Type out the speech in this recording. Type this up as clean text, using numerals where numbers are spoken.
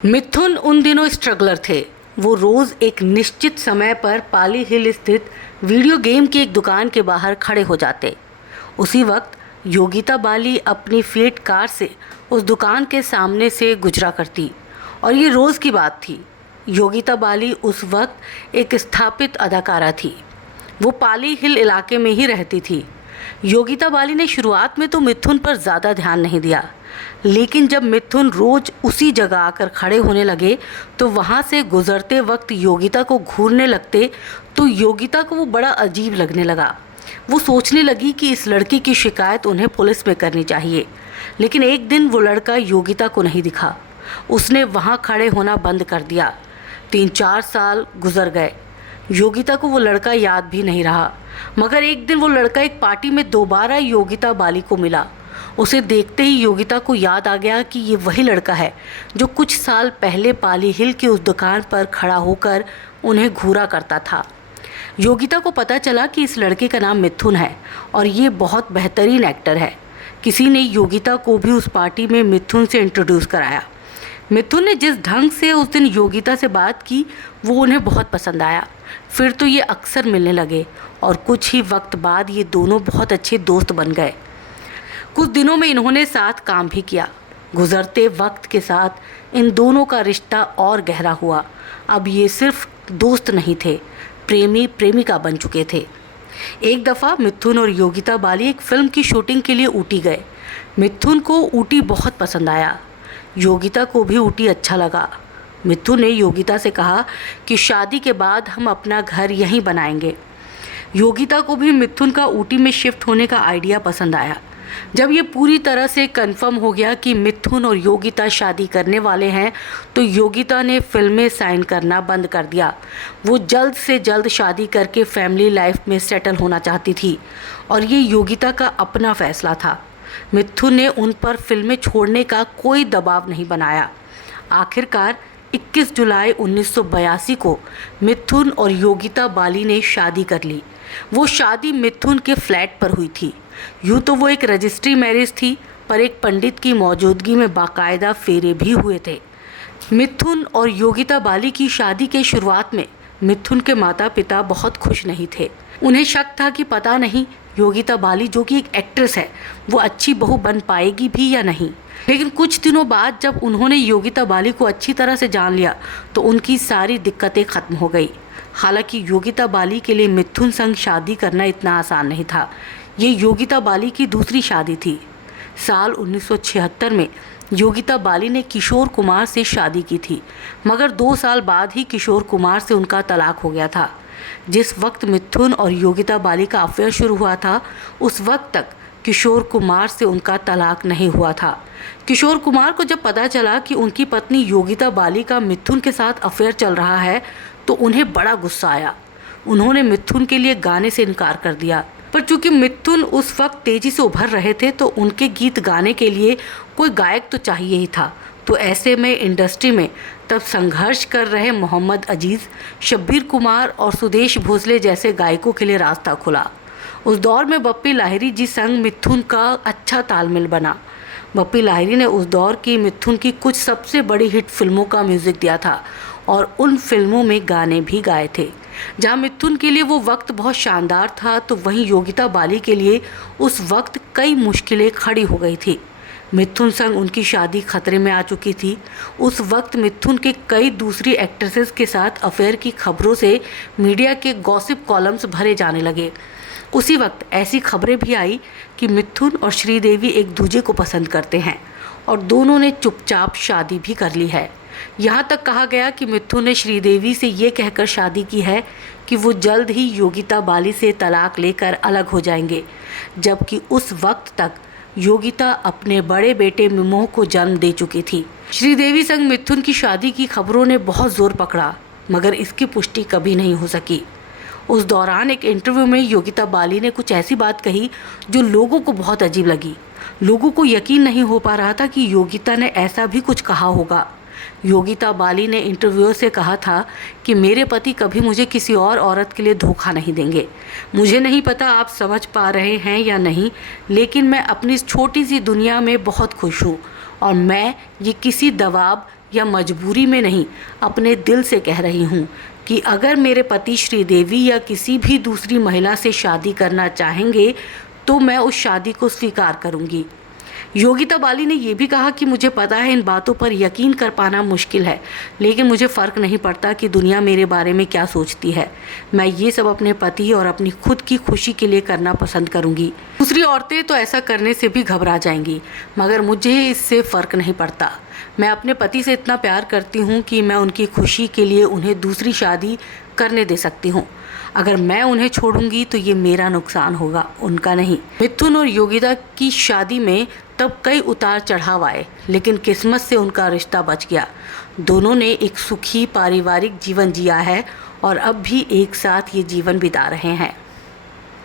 मिथुन उन दिनों स्ट्रगलर थे। वो रोज एक निश्चित समय पर पाली हिल स्थित वीडियो गेम की एक दुकान के बाहर खड़े हो जाते। उसी वक्त योगिता बाली अपनी फिएट कार से उस दुकान के सामने से गुजरा करती और ये रोज़ की बात थी। योगिता बाली उस वक्त एक स्थापित अदाकारा थी। वो पाली हिल इलाके में ही रहती थी। योगिता बाली ने शुरुआत में तो मिथुन पर ज़्यादा ध्यान नहीं दिया, लेकिन जब मिथुन रोज उसी जगह आकर खड़े होने लगे तो वहाँ से गुजरते वक्त योगिता को घूरने लगते तो योगिता को वो बड़ा अजीब लगने लगा। वो सोचने लगी कि इस लड़की की शिकायत उन्हें पुलिस में करनी चाहिए। लेकिन एक दिन वो लड़का योगिता को नहीं दिखा। उसने वहाँ खड़े होना बंद कर दिया। 3-4 साल गुजर गए। योगिता को वो लड़का याद भी नहीं रहा। मगर एक दिन वो लड़का एक पार्टी में दोबारा योगिता बाली को मिला। उसे देखते ही योगिता को याद आ गया कि ये वही लड़का है जो कुछ साल पहले पाली हिल की उस दुकान पर खड़ा होकर उन्हें घूरा करता था। योगिता को पता चला कि इस लड़के का नाम मिथुन है और ये बहुत बेहतरीन एक्टर है। किसी ने योगिता को भी उस पार्टी में मिथुन से इंट्रोड्यूस कराया। मिथुन ने जिस ढंग से उस दिन योगिता से बात की वो उन्हें बहुत पसंद आया। फिर तो ये अक्सर मिलने लगे और कुछ ही वक्त बाद ये दोनों बहुत अच्छे दोस्त बन गए। कुछ दिनों में इन्होंने साथ काम भी किया। गुजरते वक्त के साथ इन दोनों का रिश्ता और गहरा हुआ। अब ये सिर्फ दोस्त नहीं थे, प्रेमी प्रेमिका बन चुके थे। एक दफ़ा मिथुन और योगिता बाली एक फिल्म की शूटिंग के लिए ऊटी गए। मिथुन को ऊटी बहुत पसंद आया। योगिता को भी ऊटी अच्छा लगा। मिथुन ने योगिता से कहा कि शादी के बाद हम अपना घर यहीं बनाएंगे। योगिता को भी मिथुन का ऊटी में शिफ्ट होने का आइडिया पसंद आया। जब ये पूरी तरह से कंफर्म हो गया कि मिथुन और योगिता शादी करने वाले हैं तो योगिता ने फिल्में साइन करना बंद कर दिया। वो जल्द से जल्द शादी करके फैमिली लाइफ में सेटल होना चाहती थी और ये योगिता का अपना फैसला था। मिथुन ने उन पर फिल्में छोड़ने का कोई दबाव नहीं बनाया। आखिरकार 21 जुलाई 1982 को मिथुन और योगिता बाली ने शादी कर ली। वो शादी मिथुन के फ्लैट पर हुई थी। यूँ तो वो एक रजिस्ट्री मैरिज थी, पर एक पंडित की मौजूदगी में बाकायदा फेरे भी हुए थे। मिथुन और योगिता बाली की शादी के शुरुआत में मिथुन के माता पिता बहुत खुश नहीं थे। उन्हें शक था कि पता नहीं योगिता बाली, जो कि एक एक्ट्रेस है, वो अच्छी बहू बन पाएगी भी या नहीं। लेकिन कुछ दिनों बाद जब उन्होंने योगिता बाली को अच्छी तरह से जान लिया तो उनकी सारी दिक्कतें ख़त्म हो गई। हालांकि योगिता बाली के लिए मिथुन संग शादी करना इतना आसान नहीं था। ये योगिता बाली की दूसरी शादी थी। साल 1976 में योगिता बाली ने किशोर कुमार से शादी की थी, मगर 2 साल बाद ही किशोर कुमार से उनका तलाक हो गया था। जिस वक्त मिथुन और योगिता बाली का अफेयर शुरू हुआ था उस वक्त तक किशोर कुमार से उनका तलाक नहीं हुआ था। किशोर कुमार को जब पता चला कि उनकी पत्नी योगिता बाली का मिथुन के साथ अफेयर चल रहा है तो उन्हें बड़ा गुस्सा आया। उन्होंने मिथुन के लिए गाने से इनकार कर दिया। पर चूंकि मिथुन उस वक्त तेजी से उभर रहे थे तो उनके गीत गाने के लिए कोई गायक तो चाहिए ही था। तो ऐसे में इंडस्ट्री में तब संघर्ष कर रहे मोहम्मद अजीज़, शब्बीर कुमार और सुदेश भोसले जैसे गायकों के लिए रास्ता खुला। उस दौर में बप्पी लाहिरी जी संग मिथुन का अच्छा तालमेल बना। बप्पी लाहिरी ने उस दौर की मिथुन की कुछ सबसे बड़ी हिट फिल्मों का म्यूज़िक दिया था और उन फिल्मों में गाने भी गाए थे। जहाँ मिथुन के लिए वो वक्त बहुत शानदार था तो वहीं योगिता बाली के लिए उस वक्त कई मुश्किलें खड़ी हो गई थी। मिथुन संग उनकी शादी खतरे में आ चुकी थी। उस वक्त मिथुन के कई दूसरी एक्ट्रेसेस के साथ अफेयर की खबरों से मीडिया के गॉसिप कॉलम्स भरे जाने लगे। उसी वक्त ऐसी खबरें भी आई कि मिथुन और श्रीदेवी एक दूसरे को पसंद करते हैं और दोनों ने चुपचाप शादी भी कर ली है। यहाँ तक कहा गया कि मिथुन ने श्रीदेवी से ये कहकर शादी की है कि वो जल्द ही योगिता बाली से तलाक लेकर अलग हो जाएंगे, जबकि उस वक्त तक योगिता अपने बड़े बेटे मिमोह को जन्म दे चुकी थी। श्रीदेवी संग मिथुन की शादी की खबरों ने बहुत जोर पकड़ा, मगर इसकी पुष्टि कभी नहीं हो सकी। उस दौरान एक इंटरव्यू में योगिता बाली ने कुछ ऐसी बात कही जो लोगों को बहुत अजीब लगी। लोगों को यकीन नहीं हो पा रहा था कि योगिता ने ऐसा भी कुछ कहा होगा। योगिता बाली ने इंटरव्यूअर से कहा था कि मेरे पति कभी मुझे किसी और औरत के लिए धोखा नहीं देंगे। मुझे नहीं पता आप समझ पा रहे हैं या नहीं, लेकिन मैं अपनी इस छोटी सी दुनिया में बहुत खुश हूँ और मैं ये किसी दबाव या मजबूरी में नहीं, अपने दिल से कह रही हूँ कि अगर मेरे पति श्रीदेवी या किसी भी दूसरी महिला से शादी करना चाहेंगे तो मैं उस शादी को स्वीकार करूँगी। योगिता बाली ने यह भी कहा कि मुझे पता है इन बातों पर यकीन कर पाना मुश्किल है, लेकिन मुझे फ़र्क नहीं पड़ता कि दुनिया मेरे बारे में क्या सोचती है। मैं ये सब अपने पति और अपनी खुद की खुशी के लिए करना पसंद करूँगी। दूसरी औरतें तो ऐसा करने से भी घबरा जाएंगी, मगर मुझे इससे फ़र्क नहीं पड़ता। मैं अपने पति से इतना प्यार करती हूँ कि मैं उनकी खुशी के लिए उन्हें दूसरी शादी करने दे सकती हूँ। अगर मैं उन्हें छोड़ूंगी तो ये मेरा नुकसान होगा, उनका नहीं। मिथुन और योगिता की शादी में तब कई उतार चढ़ाव आए, लेकिन किस्मत से उनका रिश्ता बच गया। दोनों ने एक सुखी पारिवारिक जीवन जिया है और अब भी एक साथ ये जीवन बिता रहे हैं।